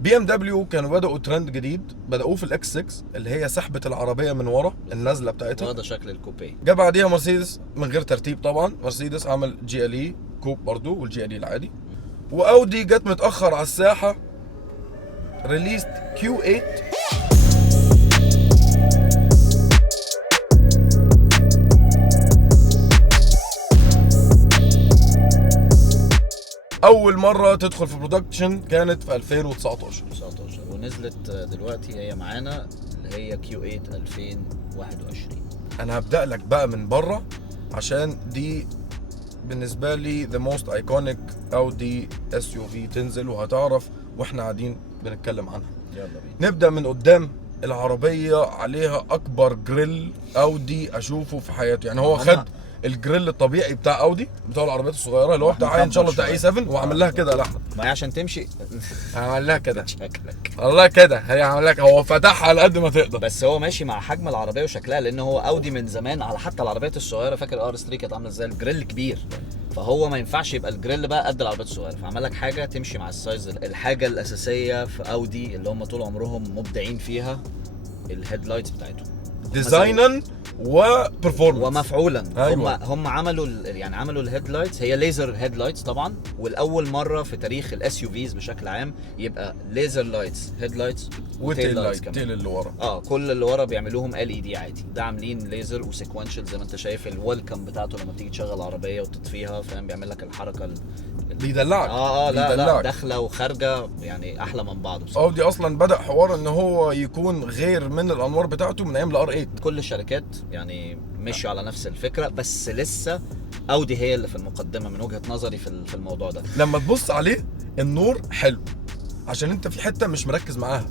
بي ام دبليو كانوا بدأوا ترند جديد، بدأوه في الاكس 6 اللي هي سحبة العربية من ورا، النزلة بتاعتها. وهذا شكل الكوبيه. جا بعديها مرسيدس من غير ترتيب طبعا، مرسيدس عمل جي ال اي كوب برضو والجي ال اي العادي. واودي جت متأخر على الساحة، ريليست كيو 8. اول مرة تدخل في برودكشن كانت في 2019 ونزلت دلوقتي هي معانا اللي هي كيو 8 2021. انا هبدأ لك بقى من بره عشان دي بالنسبة لي the most iconic Audi SUV تنزل وهتعرف واحنا قاعدين بنتكلم عنها. يلا بينا. نبدأ من قدام. العربية عليها اكبر جريل اودي اشوفه في حياتي، يعني هو خد الجريل الطبيعي بتاع اودي بتاع العربيات الصغيره اللي هو بتاع ان شاء الله بتاع اي 7 وعمل لها كده لحمه. ما هي عشان تمشي عمل لها كده شكلك والله كده، هي عمل لك، هو فتحها على قد ما تقدر، بس هو ماشي مع حجم العربيه وشكلها، لان هو اودي من زمان على حتى العربيات الصغيره. فاكر ار 3 كانت عامله ازاي؟ الجريل كبير، فهو ما ينفعش يبقى الجريل بقى قد العربيات الصغيره، فعمل لك حاجه تمشي مع السايز. الحاجه الاساسيه في اودي اللي هم طول عمرهم مبدعين فيها الهيد لايتس بتاعتهم، ديزاينا وبرفورمانس ومفعولا. أيوة. هم عملوا يعني عملوا الهيد لايتس، هي ليزر هيد لايتس طبعا، والاول مره في تاريخ الاس يو فيز بشكل عام يبقى ليزر لايتس هيد لايتس وتيل لايت، تيل اللي ورا. كل اللي ورا بيعملوهم ال اي دي عادي، ده عاملين ليزر وسيكوينشال زي ما انت شايف. الويلكم بتاعته لما تيجي تشغل العربيه وتطفيها، فاهم، بيعمل لك الحركه بيدلعك. لا داخله وخارجه يعني احلى من بعض بصراحه. اودي اصلا بدا حوار ان هو يكون غير من الانوار بتاعته من ايام الار 8. كل الشركات يعني مشوا على نفس الفكره، بس لسه اودي هي اللي في المقدمه من وجهه نظري في الموضوع ده. لما تبص عليه النور حلو عشان انت في حته مش مركز معاها.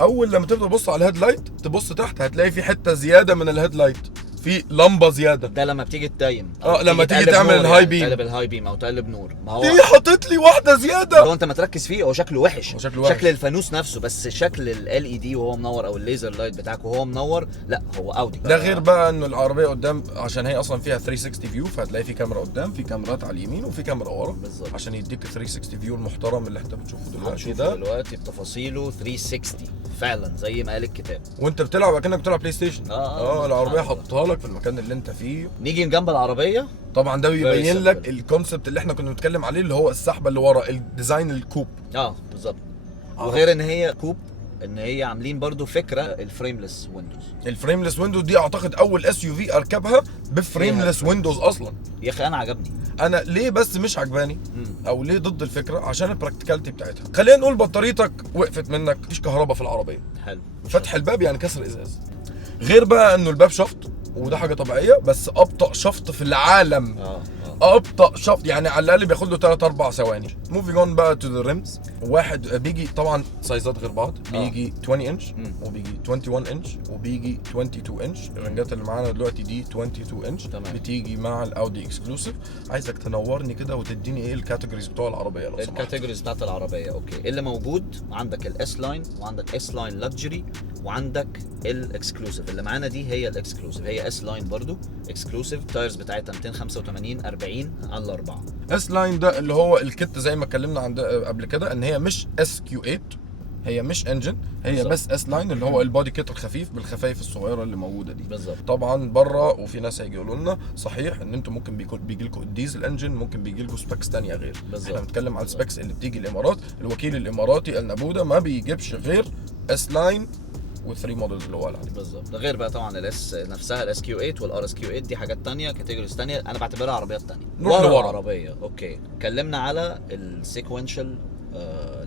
اول لما تبدا تبص على الهيد لايت تبص تحت هتلاقي في حته زياده من الهيد لايت، في لمبه زياده. ده لما بتيجي تتايم لما تيجي تعمل الهاي بيم، تقلب الهاي بيم او تقلب نور، ما هو دي حاطط لي واحده زياده. لو انت ما تركز فيه هو شكله وحش، شكل الفانوس نفسه، بس شكل ال اي دي وهو منور او الليزر لايت بتاعك وهو منور، لا هو اودي. ده غير بقى انه العربيه قدام عشان هي اصلا فيها 360 فيو، فهتلاقي في كاميرا قدام، في كاميرات على اليمين وفي كاميرا ورا بالظبط، عشان يديك 360 فيو المحترم اللي انت بتشوفه دلوقتي. هنشوفه دلوقتي بتفاصيله 360 فعلا زي ما قال الكتاب، وانت بتلعب كأنك بتلعب بلاي ستيشن. العربيه حطها حطها لك في المكان اللي انت فيه. نيجي جنب العربيه طبعا ده بيبين لك الكونسبت اللي احنا كنا بنتكلم عليه اللي هو السحبه اللي ورا، الديزاين الكوب. بالظبط. وغير ان هي كوب، ان هي عاملين برضو فكره الفريملس ويندوز. الفريملس ويندوز دي اعتقد اول اس يو في اركبها بفريملس ويندوز اصلا. يا اخي انا عجبني. انا ليه بس مش عجباني او ليه ضد الفكره؟ عشان البراكتيكاليتي بتاعتها. خلينا نقول بطاريتك وقفت منك، مفيش كهرباء في العربيه، حلو، فتح الباب يعني كسر ازاز. غير بقى انه الباب شفط وده حاجه طبيعيه، بس ابطا شفط في العالم. ابطا شفط يعني على الاقل بياخد له 3-4 ثواني. موفينج اون بقى تو ذا ريمز. واحد بيجي طبعا سايزات غير بعض، بيجي 20 انش وبيجي 21 انش وبيجي 22 انش. الرنجات اللي معانا دلوقتي دي 22 انش بتيجي مع الاودي اكسكلوسيف. عايزك تنورني كده وتديني ايه الكاتيجوريز بتوع العربيه لو سمحت. الكاتيجوريز بتاعت العربيه اوكي. اللي موجود عندك الاس لاين وعندك اس لاين لكجري وعندك الاكسكلوسيف. اللي معانا دي هي الاكسكلوسيف، هي اس لاين برضو اكسكلوسيف. تايرز بتاعتها 285 40 على الاربعه. اس لاين ده اللي هو الكت زي ما اتكلمنا عن قبل كده ان هي مش اس كيو 8، هي مش انجن، هي بالزبط. بس اس لاين اللي هو البودي كيت الخفيف بالخفايف الصغيره اللي موجوده دي بالظبط. طبعا بره وفي ناس هيجي يقولوا لنا صحيح ان انتم ممكن بيجي لكم الديزل انجن، ممكن بيجي لكم سبيكس ثانيه غير بالزبط. احنا بنتكلم على السبيكس اللي بتيجي الامارات. الوكيل الاماراتي النبوده ما بيجيبش غير اس لاين و3 موديلز اللي هو قال عليه بالظبط. ده غير بقى طبعا الاس نفسها الاس كيو 8 والار اس كيو 8 دي حاجات ثانيه، كاتيجوريز ثانيه انا بعتبرها عربيات ثانيه. نروح لورا عربيه اوكي. اتكلمنا على السيكوينشال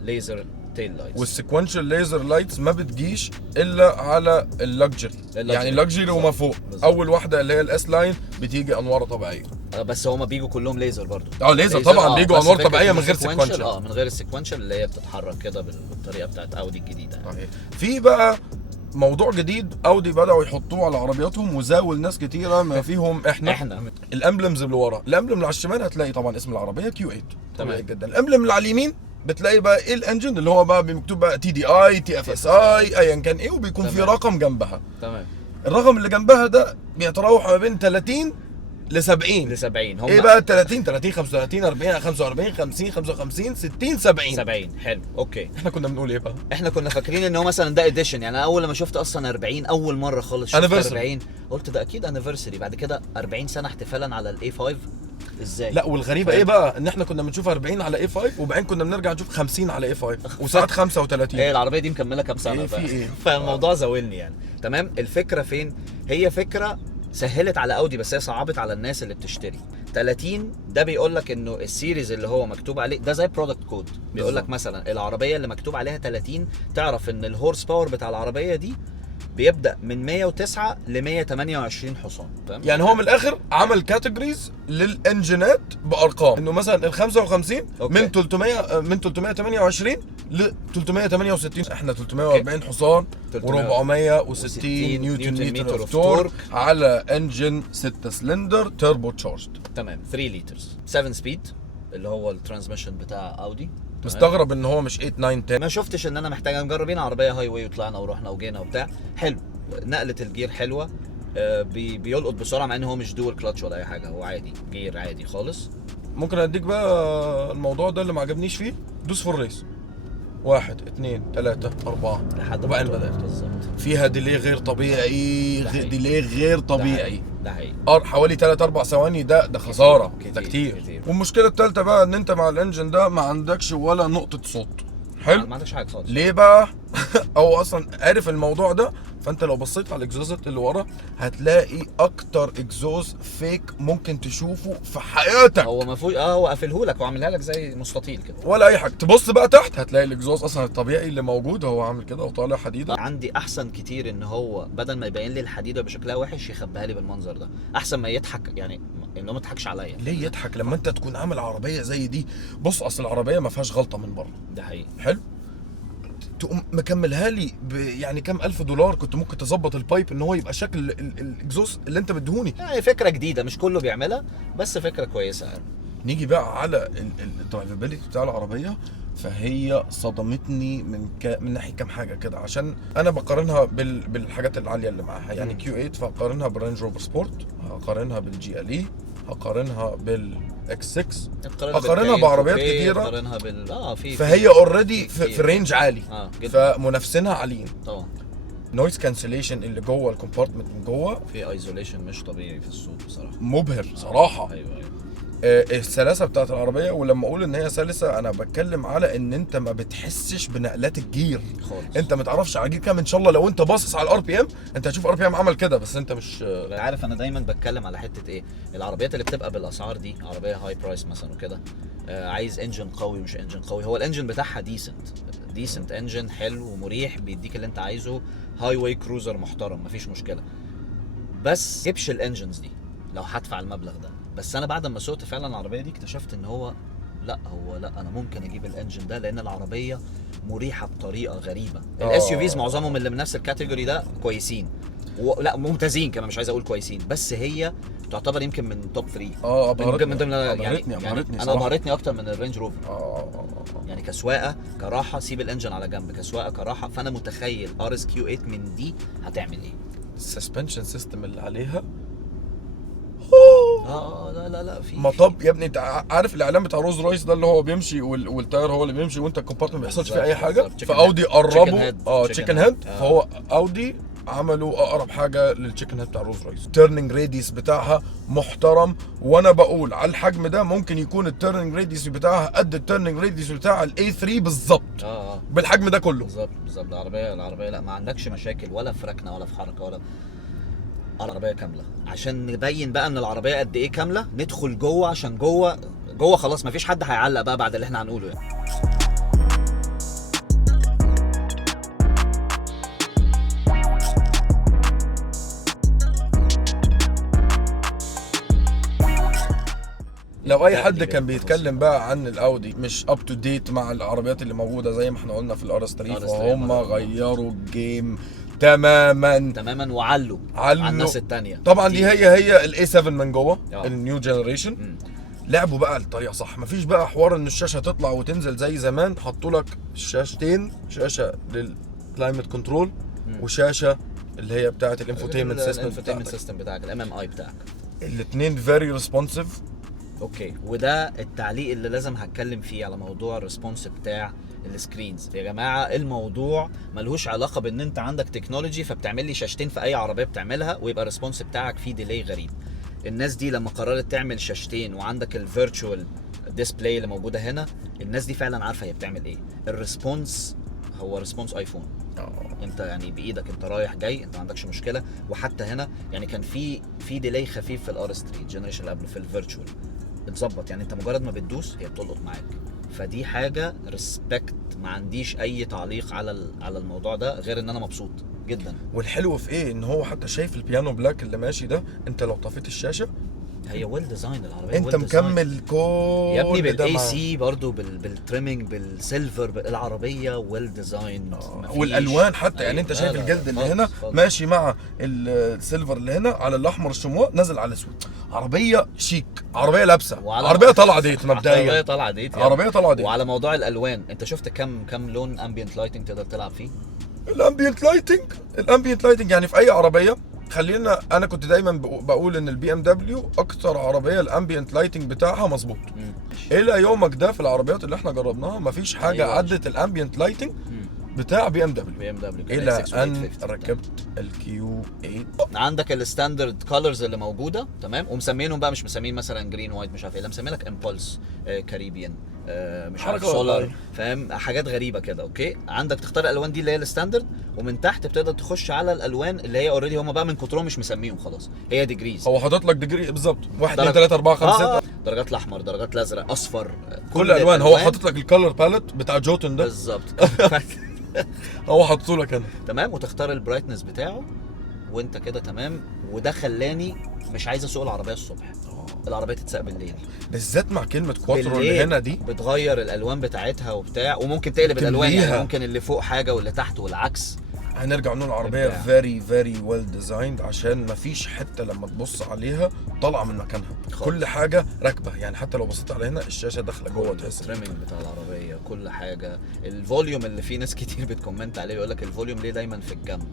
ليزر تيل لايتس. والسيكوينشال ليزر لايتس ما بتجيش الا على اللكجري، يعني لكجري وما فوق. اول واحده اللي هي الاس لاين بتيجي انوار طبيعيه، بس هما بيجوا كلهم ليزر برضو. ليزر طبعا بيجوا انوار طبيعيه من غير سيكوينشال. من غير السيكوينشال اللي هي بتتحرك كده بالطريقه بتاعت اودي الجديده يعني. في بقى موضوع جديد اودي بداوا يحطوه على عربياتهم وزاول ناس كتيره ما فيهم احنا الامبلمز اللي ورا. الامبلم اللي على الشمال هتلاقي طبعا اسم العربيه كيو 8 طبيعي جدا. الامبلم اللي على اليمين بتلاقي بقى ايه الانجن اللي هو بقى مكتوب بقى تي دي اي تي اف اس اي ايا كان ايه، وبيكون في رقم جنبها. تمام. الرقم اللي جنبها ده بيتراوح ما بين 30 ل 70. ل 70 هم ايه بقى 30 35 40 45 50 55 60 70. 70 حلو اوكي. احنا كنا بنقول ايه بقى؟ احنا كنا فاكرين ان هو مثلا ده اديشن، يعني انا اول لما شفت اصلا 40 اول مره خالص شفت Anniversary. 40 قلت ده اكيد انيفرساري، بعد كده 40 سنه احتفالا على الاي 5. ازاي؟ لا والغريبه ايه بقى ان احنا كنا بنشوف 40 على اي 5 وبعدين كنا بنرجع نشوف 50 على اي 5 وساعات 35. ايه العربيه دي مكمله كام سنه إيه في إيه؟ فالموضوع زاولني يعني. تمام. الفكره فين؟ هي فكره سهلت على اودي بس هي صعبت على الناس اللي بتشتري. 30 ده بيقول لك انه السيريز اللي هو مكتوب عليه ده زي برودكت كود، بيقول لك مثلا العربيه اللي مكتوب عليها 30 تعرف ان الهورس باور بتاع العربيه دي بيبدا من 109 ل 128 حصان. تمام؟ يعني هو من الاخر عمل كاتيجوريز للانجينات بارقام، انه مثلا ال 55 من 328 ل 368. احنا 340 حصان و460 نيوتن متر اوف تورك على انجن 6 سلندر تيربو تشارجد. تمام. 3 لترز 7 سبيد اللي هو الترانسميشن بتاع اودي. مستغرب ان هو مش 8 9 10. ما شفتش ان انا محتاج مجربين عربيه هاي واي وطلعنا ورحنا وجينا وبتاع. حلو. نقله الجير حلوه. بيلقط بسرعه مع ان هو مش دول كلاتش ولا اي حاجه، هو عادي جير عادي خالص. ممكن اديك بقى الموضوع ده اللي ما عجبنيش فيه، دوس في الريس 1 2 3 4 لحد وبعدين ما بدأت بالظبط. فيها ديلي غير طبيعي، ديلي غير طبيعي. ده حقيقي. حوالي 3 4 ثواني، ده خساره، كتير ده كتير. كتير. والمشكله الثالثه بقى ان انت مع الانجن ده ما عندكش ولا نقطه صوت. حلو. ما عندكش حاجه خالص. ليه بقى؟ او اصلا عارف الموضوع ده، فانت لو بصيت على الاكزوزات اللي ورا هتلاقي اكتر اكزوز فيك ممكن تشوفه في حياتك. هو ما فيهوش هو قافلهولك، هو عاملها لك زي مستطيل كده ولا اي حاجه. تبص بقى تحت هتلاقي الاكزوز اصلا الطبيعي اللي موجود هو عامل كده وطالع حديده. عندي احسن كتير ان هو بدل ما يبين لي الحديده بشكلها وحش يخبيها لي بالمنظر ده، احسن ما يضحك يعني انه ما يضحكش عليا. ليه يضحك لما انت تكون عامل عربيه زي دي؟ بص اصل العربيه ما فيهاش غلطه من بره. ده حقيقي. حلو. تقوم مكملها لي يعني كام الف دولار، كنت ممكن تظبط البايب ان هو يبقى شكل الاكزوز اللي انت مديهوني. يعني فكره جديده مش كله بيعملها بس فكره كويسه يعني. نيجي بقى على الدرايفابيلتي بتاع العربيه، فهي صدمتني من ناحيه كام حاجه كده، عشان انا بقارنها بالحاجات العاليه اللي معاها. يعني كيو 8 فهقارنها بالرينج روفر سبورت، هقارنها بالجي ال اي، هقارنها بالاكس 6، هقارنها بعربيات كتيره، هقارنها فهي اوريدي في رينج عالي. جدا. فمنافسينها عاليين طبعا. نويز كانسليشن اللي جوه الكومبارتمنت من جوه في ايزوليشن مش طبيعي في الصوت بصراحه، مبهر صراحه. ايوه. السلاسه بتاعت العربيه، ولما اقول ان هي سلسه انا بتكلم على ان انت ما بتحسش بنقلات الجير خالص. انت ما تعرفش على جير كام. ان شاء الله لو انت باصص على الار بي ام انت هتشوف ار بي ام عمل كده، بس انت مش عارف. انا دايما بتكلم على حته ايه، العربيات اللي بتبقى بالاسعار دي عربيه هاي برايس مثلا وكده، عايز انجن قوي مش انجن قوي. هو الانجن بتاعها ديسنت انجن حلو ومريح بيديك اللي انت عايزه، هاي واي كروزر محترم مفيش مشكله، بس جيبش الانجنز دي لو هدفع المبلغ ده. بس انا بعد ما سوقت فعلا العربيه دي اكتشفت ان هو لا انا ممكن اجيب الانجن ده لان العربيه مريحه بطريقه غريبه. الاس يو فيز معظمهم اللي من نفس الكاتيجوري ده كويسين لا ممتازين كمان، مش عايز اقول كويسين، بس هي تعتبر يمكن من توب 3. ابهرتني انا ابهرتني اكتر من الرينج روفر. يعني كسواقه كراحه، سيب الانجن على جنب، كسواقه كراحه، فانا متخيل ار اس كيو 8 من دي هتعمل ايه. السسبنشن سيستم اللي عليها لا في مطب يا ابني. انت عارف الاعلان بتاع روز رويس ده اللي هو بيمشي والتاير هو اللي بيمشي وانت الكومبارتمنت ما بيحصلش فيه اي حاجه؟ فاودي قربوا تشيكن هيد، فهو اودي عملوا اقرب حاجه للتشيكن هيد بتاع روز رويس. تيرنينج راديوس بتاعها محترم، وانا بقول على الحجم ده ممكن يكون التيرنينج راديوس بتاعها قد التيرنينج راديوس بتاع الاي 3 بالظبط. بالحجم ده كله بالظبط. العربيه لا ما عندكش مشاكل ولا في ركنه ولا في حركه ولا العربيه كامله. عشان نبين بقى ان العربيه قد ايه كامله ندخل جوه، عشان جوه خلاص مفيش حد هيعلق بقى بعد اللي احنا هنقوله يعني. لو اي حد كان بيتكلم بقى عن الاودي مش اب تو ديت مع العربيات اللي موجوده زي ما احنا قلنا في الار اس 3، فهم غيروا الجيم تماما وعلوا على الناس الثانيه. طبعا دي هي الاي 7 من جوه النيو جنريشن. لعبوا بقى الطريقه صح، مفيش بقى حوار ان الشاشه تطلع وتنزل زي زمان. حطوا لك شاشتين، شاشه للكلايمت كنترول وشاشه اللي هي بتاعه الانفوتينمنت سيستم بتاعك الام ام اي بتاعك. الاثنين فيري ريسبونسيف. اوكي، وده التعليق اللي لازم هتكلم فيه على موضوع الريسبونس بتاع السكرينز. يا جماعه الموضوع ملهوش علاقه بان انت عندك تكنولوجي فبتعمل لي شاشتين في اي عربيه بتعملها ويبقى الريسبونس بتاعك فيه ديلي غريب. الناس دي لما قررت تعمل شاشتين وعندك الفيرتشوال ديسبلاي اللي موجوده هنا، الناس دي فعلا عارفه هي بتعمل ايه. الريسبونس هو ريسبونس ايفون. انت يعني بايدك، انت رايح جاي، انت ما عندكش مشكله. وحتى هنا يعني كان في ديلي خفيف في الار اس 3 الجنريشن اللي قبله في الفيرتشوال اتظبط، يعني انت مجرد ما بتدوس هي بتلقط معاك. فدي حاجه ريسبكت، ما عنديش اي تعليق على الموضوع ده غير ان انا مبسوط جدا. والحلو في ايه ان هو حتى شايف البيانو بلاك اللي ماشي ده، انت لو طفيت الشاشه هي ويل ديزاين العربيه، انت مكمل كل يا ابني ده بالاي مع- سي برضه بالتريمينج بالسيلفر، العربيه ويل ديزاين. والالوان حتى يعني انت شايف الجلد اللي هنا ماشي مع السيلفر اللي هنا على الاحمر الشموع نازل على الاسود. عربيه شيك، عربيه لابسه، عربيه طالعه ديت مبدئيا، عربيه طالعه ديت يعني. عربيه طالعه ديت. وعلى موضوع الالوان، انت شفت كم لون امبيانت لايتنج تقدر تلعب فيه؟ الامبيانت لايتنج يعني في اي عربيه. خلينا، انا كنت دايما بقول ان البي ام دبليو اكتر عربيه الامبيانت لايتنج بتاعها مظبوط. الى يومك ده في العربيات اللي احنا جربناها مفيش حاجه أيوة. عدت الامبيانت لايتنج بتاع بي ام دبليو الى ان ركبت الكيو 8. عندك الستاندرد كولرز اللي موجوده تمام، ومسمينهم بقى، مش مسمين مثلا جرين وايت مش عارف ايه، لا مسمين لك امبولس، كاريبيان، مش عارف سولار، فاهم، حاجات غريبه كده. اوكي، عندك تختار الالوان دي اللي هي الستاندرد، ومن تحت بتقدر تخش على الالوان اللي هي اوريدي هم بقى من كترهم مش مسميهم خلاص، هي ديجريز. هو حاطط لك ديجري بالظبط 1 2 3 4 5 6 درجات الاحمر، درجات الازرق، اصفر، كل الالوان. هو حاطط لك الكالر باليت بتاع جوتن ده بالظبط. هو حاطه لك هنا تمام، وتختار البرايتنس بتاعه وانت كده تمام. وده خلاني مش عايز اسوق العربيه الصبح، العربيه تتساق بالليل، بالذات مع كلمه كواترو اللي هنا دي. بتغير الالوان بتاعتها وبتاع، وممكن تقلب الالوان، يعني ممكن اللي فوق حاجه واللي تحت والعكس. هنرجع نقول العربيه فيري فيري ويل ديزايند، عشان مفيش حته لما تبص عليها طالعه من مكانها خالص. كل حاجه راكبه، يعني حتى لو بصيت على هنا الشاشه داخله جوه، تحس التريمنج بتاع العربيه، كل حاجه. الفوليوم اللي فيه ناس كتير بتكومنت عليه يقول لك الفوليوم ليه دايما في الجنب.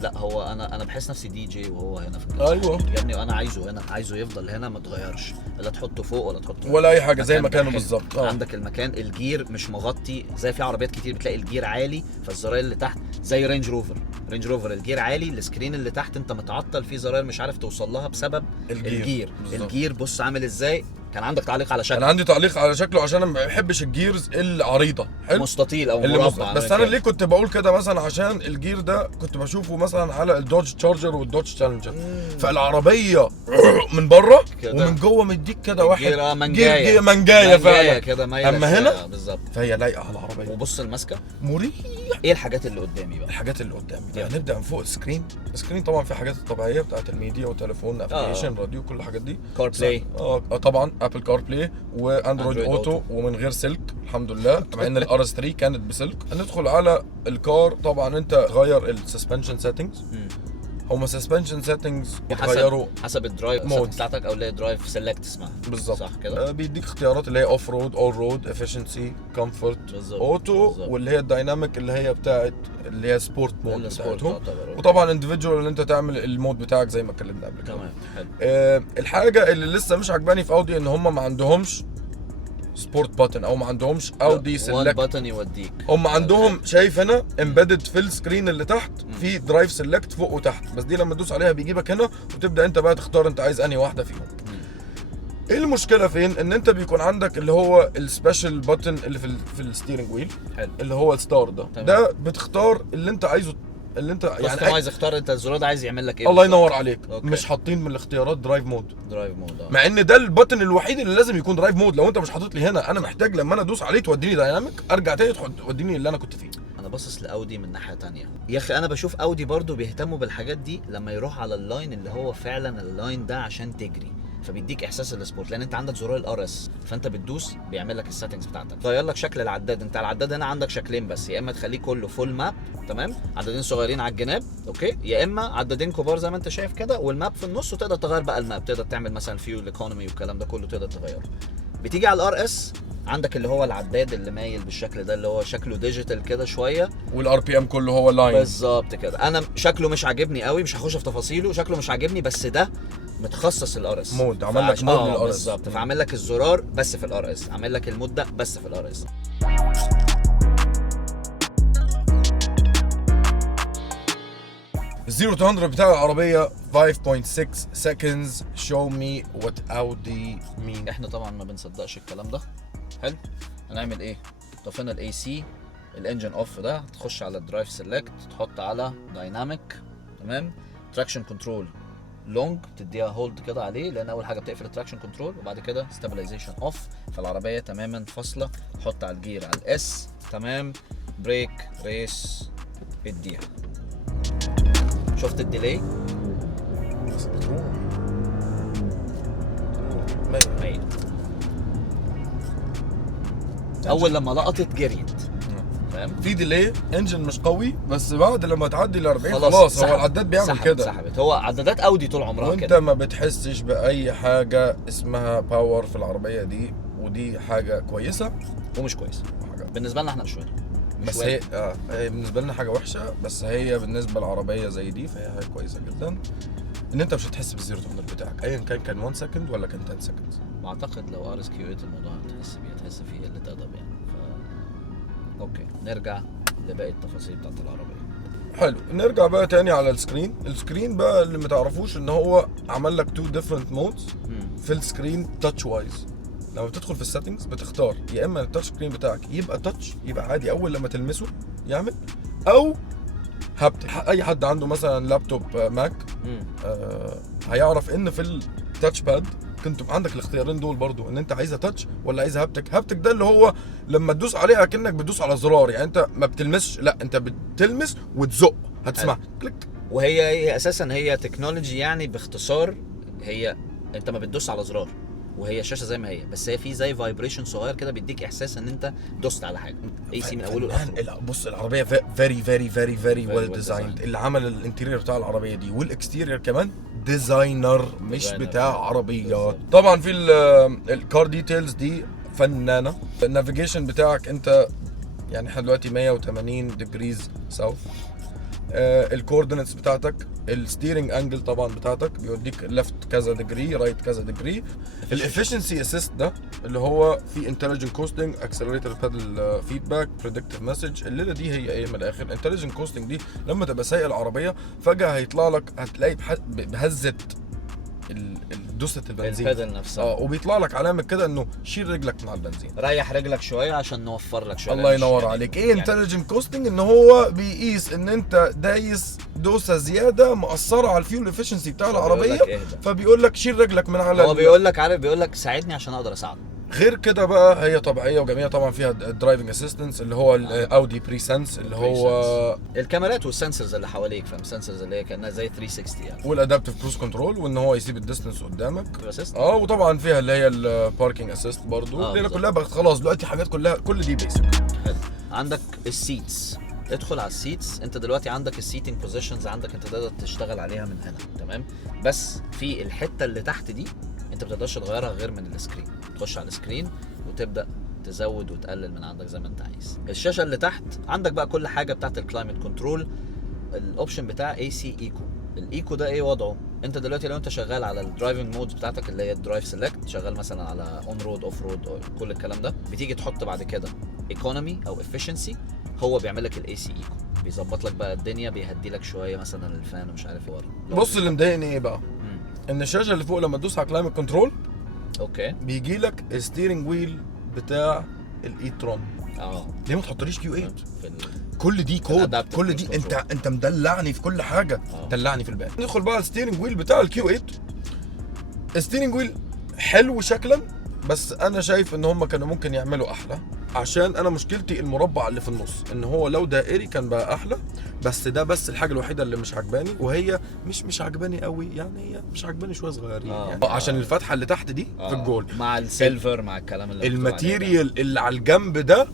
لا، هو انا بحس نفسي دي جي وهو هنا في الجنب. ايوه يا ابني، وانا عايزه هنا، عايزه يفضل هنا ما اتغيرش، لا تحطه فوق ولا تحطه ولا اي حاجه، زي مكانه بالظبط. عندك المكان، الجير مش مغطي زي في عربيات كتير بتلاقي الجير عالي فالزراير اللي تحت، زي رينج روفر الجير عالي، السكرين اللي تحت انت متعطل فيه زراير مش عارف توصل لها بسبب الجير بص عامل ازاي. كان عندك تعليق على شكله؟ انا عندي تعليق على شكله عشان انا ما بحبش الجيرز العريضه. حلو، مستطيل او مربع. بس انا ليه كنت بقول كده مثلا؟ عشان الجير ده كنت بشوفه مثلا على الدوج تشارجر والدوج تشالنجر، فالعربيه من بره ومن جوه مديك كده واحد منجايه فعلا كده. اما هنا بالظبط، فهي لايقه على العربيه. وبص الماسكه مريح. ايه الحاجات اللي قدامي بقى؟ الحاجات اللي قدامي يعني نبدا من فوق السكرين طبعا في حاجات الطبيعيه بتاعت الميديا وتليفون، افليكيشن، راديو، كل الحاجات دي. كار بلاي، طبعا ابل كار بلاي واندرويد اوتو ومن غير سلك الحمد لله، مع ان الار اس 3 كانت بسلك. هندخل على الكار، طبعا انت غير السسبنشن سيتنجز. هما سسبنشن سيتنجز بتغيروا حسب الدرايف مود بتاعتك، او اللي درايف سيلكت اسمها بالظبط، صح كده. بيديك اختيارات اللي هي اوف رود، اول رود، افشنسي، كومفورت، اوتو، واللي هي الدايناميك اللي هي بتاعت اللي هي سبورت مود بتاعتهم. وطبعا انديفيدوال اللي انت تعمل المود بتاعك زي ما اتكلمنا قبل كده. تمام، حلو. الحاجه اللي لسه مش عجباني في اودي ان هم ما عندهمش سبورت باتن، او ما عندهمش اودي سيلكت باتن يوديك. هم عندهم شايف هنا امبيدد في السكرين اللي تحت في درايف سيلكت فوق وتحت، بس دي لما تدوس عليها بيجيبك هنا وتبدا انت بقى تختار انت عايز انهي واحده فيهم. ايه المشكله فين؟ ان انت بيكون عندك اللي هو السبيشال باتن اللي في الستيرنج ويل، اللي هو الستار ده بتختار اللي انت عايزه، اللي انت يعني عايز اختار انت الزرار ده عايز يعمل لك ايه. الله ينور عليك. مش حاطين من الاختيارات درايف مود مع ان ده الباتن الوحيد اللي لازم يكون درايف مود. لو انت مش حاطط لي هنا، انا محتاج لما انا ادوس عليه توديني دايناميك، ارجع تاني توديني اللي انا كنت فيه. انا باصص لاودي من ناحيه تانية يا اخي. انا بشوف اودي برضو بيهتموا بالحاجات دي لما يروح على اللاين اللي هو فعلا اللاين ده عشان تجري، فبيديك احساس السبورت، لان انت عندك زرار الار اس، فانت بتدوس بيعمل لك السيتنجز بتاعتك، غير لك شكل العداد. انت العداد هنا عندك شكلين بس، يا اما تخليه كله فول ماب تمام، عددين صغيرين على الجناب اوكي، يا اما عددين كبار زي ما انت شايف كده والماب في النص، وتقدر تغير بقى الماب، تقدر تعمل مثلا فيول ايكونومي والكلام ده كله تقدر تغيره. بتيجي على الار اس عندك اللي هو العداد اللي مايل بالشكل ده، اللي هو شكله ديجيتال كده شويه، والار بي ام كله هو لاين بالظبط كده. انا شكله مش عاجبني قوي، مش هخش في تفاصيله، شكله مش عاجبني، بس ده متخصص الار اس مود، عمل لك مود للار اس بالظبط. فعمل لك الزرار بس في الار اس، عمل لك المود ده بس في الار اس. الزيرو تو 100 بتاع العربيه 5.6 seconds. show me what Audi mean. احنا طبعا ما بنصدقش الكلام ده. حلو، هنعمل ايه؟ طفينا الاي سي، الانجن اوف ده، تخش على الدرايف سيلكت، تحط على دايناميك، تمام. تراكشن كنترول لونج، تديها هولد كده عليه لان اول حاجه بتقفل التراكشن كنترول، وبعد كده ستابلايزيشن اوف. فالعربيه تماما فاصله، حط على الجير على الاس، تمام. بريك، ريس، اديها. شفت الديلي؟ بس بتروح ميت. اول لما لقطت جريت، فاهم؟ في ديلي، انجن مش قوي، بس بعد لما تعدي ال 40 خلاص خلاص سحب. هو العداد بيعمل كده. سحبت. هو عدادات اودي طول عمرها وانت كده. ما بتحسش باي حاجه اسمها باور في العربيه دي، ودي حاجه كويسه ومش كويس بالنسبه لنا احنا شويه. بس هي بالنسبه لنا حاجه وحشه، بس هي بالنسبه للعربيه زي دي فهي حاجه كويسه جدا. ان انت مش هتحس بالزيرو تو 100 بتاعك ايا كان 1 سكند ولا كان 10 سكند. واعتقد لو ار اس كيو 8 الموضوع هتحس فيه قله ادب يعني. اوكي، نرجع لباقي التفاصيل بتاعت العربيه. حلو، نرجع بقى تاني على السكرين بقى اللي ما تعرفوش ان هو عمل لك 2 different modes في السكرين تاتش وايز. لما بتدخل في السيتنجز بتختار يا اما التاتش سكرين بتاعك يبقى تاتش، يبقى عادي اول لما تلمسه يعمل، او هابتك. اي حد عنده مثلا لابتوب ماك هيعرف ان في التاتش باد كنت عندك الاختيارين دول برضو، ان انت عايزها تاتش ولا عايزها هابتك. هابتك ده اللي هو لما تدوس عليها كأنك بتدوس على زرار، يعني انت ما بتلمسش، لا انت بتلمس وتزق، هتسمع كليك. وهي اساسا هي تكنولوجي يعني، باختصار هي انت ما بتدوس على زرار وهي الشاشه زي ما هي، بس هي في زي فايبريشن صغير كده بيديك احساس ان انت دوست على حاجه. اي سي من اوله لاخره. بص العربيه فيري ويل ديزايند. اللي عمل الانتيريور بتاع العربيه دي والاكستيريور كمان ديزاينر مش بتاع عربيات. طبعا في الكار ديتيلز دي فنانه. النافيجيشن بتاعك انت يعني احنا دلوقتي 180 ديجريز ساوث. الكوردينتس بتاعتك، الستيرنج انجل طبعا بتاعتك بيوديك ليفت كذا ديجري، رايت كذا ديجري. الافشنسي اسيست ده اللي هو في انتليجنت كوستنج، اكسلريتور بادل فيدباك، بريدكتيف مسج. الليله دي هي ايه من الاخر؟ انتليجنت كوستنج دي لما تبقى سايق العربيه فجاه هيطلع لك، هتلاقي بهزه دوسة البنزين البدل نفسها وبيطلع لك علامه كده انه شيل رجلك من على البنزين، ريح رجلك شويه عشان نوفر لك شويه. الله ينور يعني عليك. ايه انتليجنت كوستنج؟ ان هو بيقيس ان انت دايس دوسه زياده مأثره على الفيول افشنسي بتاع العربيه، فبيقول لك شيل رجلك من على هو بيقول لك عارف، بيقول لك ساعدني عشان اقدر اساعدك. غير كده بقى هي طبيعيه وجميله طبعا، فيها الدرايفنج اسيستنس اللي هو الاودي بري سنس اللي هو الكاميرات والسنسورز اللي حواليك، فاهم؟ سنسورز اللي هي كانها زي 360 يعني، والادابتيف كروز كنترول، وان هو يسيب الديستنس قدامك. وطبعا فيها اللي هي الباركينج اسيست برضو. اللي كلها بقت خلاص دلوقتي حاجات كلها كل دي بيسك. عندك السيتس، ادخل على السيتس. انت دلوقتي عندك السيتنج بوزيشنز عندك، انت تقدر تشتغل عليها من هنا، تمام. بس في الحته اللي تحت دي انت ما بتقدرش تغيرها غير من السكرين. تخش على السكرين وتبدا تزود وتقلل من عندك زي ما انت عايز. الشاشه اللي تحت عندك بقى كل حاجه بتاعت الكلايمت كنترول. الاوبشن بتاع اي سي ايكو. الايكو ده ايه وضعه؟ انت دلوقتي لو انت شغال على الدرايفنج مودز بتاعتك اللي هي الدرايف سيلكت، شغال مثلا على اون رود، اوف رود، كل الكلام ده، بتيجي تحط بعد كده ايكونومي او افشنسي. هو بيعمل لك الاي سي ايكو، بيظبط لك بقى الدنيا، بيهدي لك شويه مثلا الفان ومش عارف ايه. بص اللي مضايقني ايه بقى؟ ان الشاشه اللي فوق لما تدوس على كلايمت كنترول اوكي بيجي لك الستيرنج ويل بتاع الاي ترون. ليه ما تحطليش كيو 8؟ كل دي كود، كل دي انت مدلعني في كل حاجه. دلعني في الباقي. ندخل بقى على الستيرنج ويل بتاع الكيو 8. الستيرنج ويل حلو شكلا، بس انا شايف ان هم كانوا ممكن يعملوا احلى، عشان انا مشكلتي المربع اللي في النص، ان هو لو دائري كان بقى احلى. بس ده بس الحاجه الوحيده اللي مش عجباني، وهي مش عجباني قوي يعني، هي مش عجباني شويه صغيرين يعني عشان الفتحه اللي تحت دي في الجول مع السيلفر مع الكلام اللي الماتيريال اللي على الجنب ده،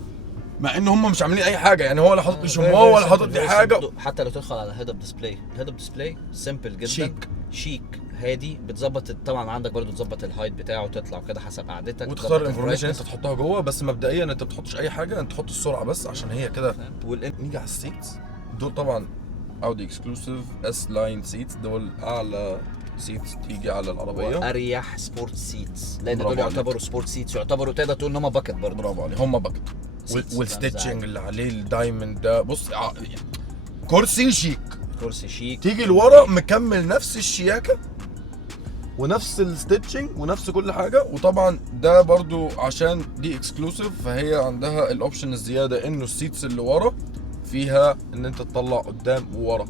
مع ان هم مش عاملين اي حاجه يعني. هو لا حاطط لي شموع ولا حاطط لي حاجه. حتى لو تدخل على الهيد اب ديسبلاي، الهيد اب ديسبلاي سيمبل جدا، شيك هادي. بتظبط طبعا عندك برضو تظبط الهايت بتاعه وتطلع كده حسب قعدتك، وتختار الانفورميشن انت تحطها جوه. بس مبدئيا انت ما بتحطش اي حاجه، انت تحط السرعه بس عشان هي كده. نيجي على السيتس دول، طبعا اودي اكسكلوسيف اس لاين سيتس، دول اعلى سيتس تيجي على العربيه، واريح سبورت سيتس، لان برافو دول عليك. يعتبروا سبورت سيتس، يعتبروا تقدر تقول ان هم باكت برضه. برافو عليك، هم باكت. Seats والستيتشنج اللي عليه الدايموند ده، بص كرسي شيك، كرسي شيك. تيجي لورا مكمل نفس الشياكه ونفس الستيتشنج ونفس كل حاجه. وطبعا ده برضو عشان دي اكسكلوسيف، فهي عندها الاوبشن الزياده انه السيتس اللي ورا فيها ان انت تطلع قدام وورا،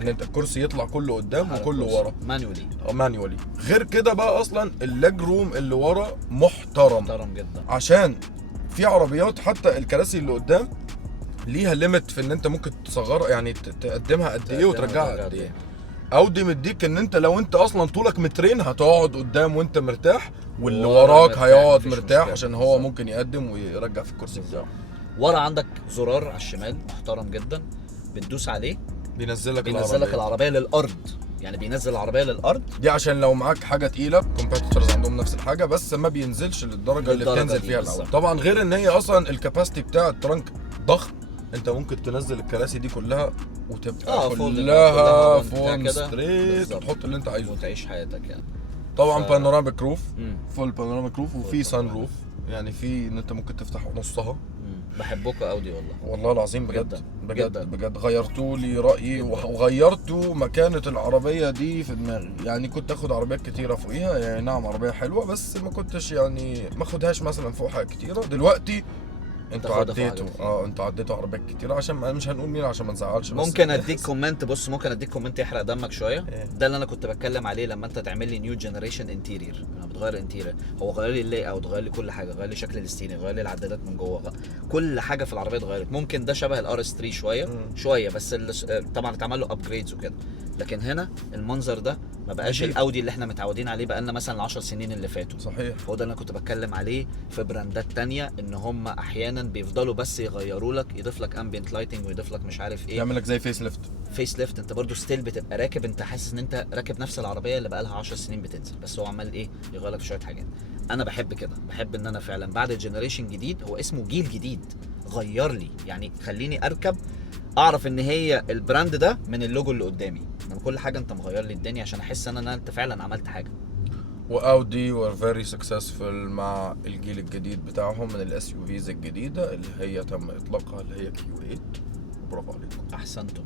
ان انت الكرسي يطلع كله قدام وكله ورا مانيولي. مانيولي. غير كده بقى اصلا الليج روم اللي ورا محترم جدا، عشان في عربيات حتى الكراسي اللي قدام ليها ليميت في ان انت ممكن تصغرها، يعني تقدمها قد ايه وترجعها قد ايه. اودي مديك ان انت لو انت اصلا طولك مترين هتقعد قدام وانت مرتاح، واللي وراك هيقعد مرتاح عشان هو ممكن يقدم ويرجع في الكرسي بتاعه. ورا عندك زرار على الشمال محترم جدا، بتدوس عليه بينزلك العربيه للارض، يعني بينزل العربيه للارض. دي عشان لو معاك حاجه تقيله، كومبيتيتورز عندهم نفس الحاجه بس ما بينزلش للدرجه اللي بتنزل فيها الاول. طبعا غير ان هي اصلا الكاباسيتي بتاع الترنك ضخم، انت ممكن تنزل الكراسي دي كلها وتبقى كلها فول ستريت وتحط اللي انت عايزه وتعيش حياتك يعني. طبعا بانوراميك روف، فول بانوراميك روف، وفي سان روف، يعني في ان انت ممكن تفتح نصها. بحبكوا اودي والله العظيم بجد جداً. بجد غيرتوا لي رايي وغيرتوا مكانه العربيه دي في دماغي. يعني كنت اخد عربيات كتيره فوقيها، يعني نعم عربيه حلوه بس ما كنتش يعني ما اخدهاش مثلا فوق حاجات كتيره. دلوقتي انتوا عديتوا عربيات كتيره، عشان مش هنقول مين عشان ما نزعلش. ممكن اديك كومنت، بص ممكن اديك كومنت يحرق دمك شويه. ده اللي انا كنت بتكلم عليه لما انت تعمل لي نيو جنريشن انتيرير. انا بتغير انتيرير، هو غير لي اللاي اوت، غير لي كل حاجه، غير لي شكل الستيرنج، غير لي العدادات من جوه، كل حاجه في العربيه اتغيرت. ممكن ده شبه الار اس 3 شويه بس طبعا اتعمل له ابجريدز وكده، لكن هنا المنظر ده ما بقاش الاودي اللي احنا متعودين عليه بقالنا مثلا 10 سنين اللي فاتوا. صحيح، هو ده اللي انا كنت بتكلم عليه في براندات تانية، ان هم احيانا بيفضلوا بس يغيروا لك، يضيف لك امبيانت لايتنج ويضيف لك مش عارف ايه، يعمل لك زي فيس ليفت. انت برضو ستيل بتبقى راكب، انت حاسس ان انت راكب نفس العربيه اللي بقالها 10 سنين بتنزل، بس هو عمال ايه يغير لك شويه حاجات. انا بحب كده، بحب ان انا فعلا بعد الجنريشن جديد، هو اسمه جيل جديد، غير لي يعني خليني اركب اعرف ان هي البراند ده من اللوجو اللي قدامي، من كل حاجه انت مغير لي الدنيا عشان احس ان انت فعلا عملت حاجه. واودي were very successful مع الجيل الجديد بتاعهم من الاس يو فيز الجديده اللي هي تم اطلاقها، اللي هي كيو 8. برافو عليكم، احسنتم.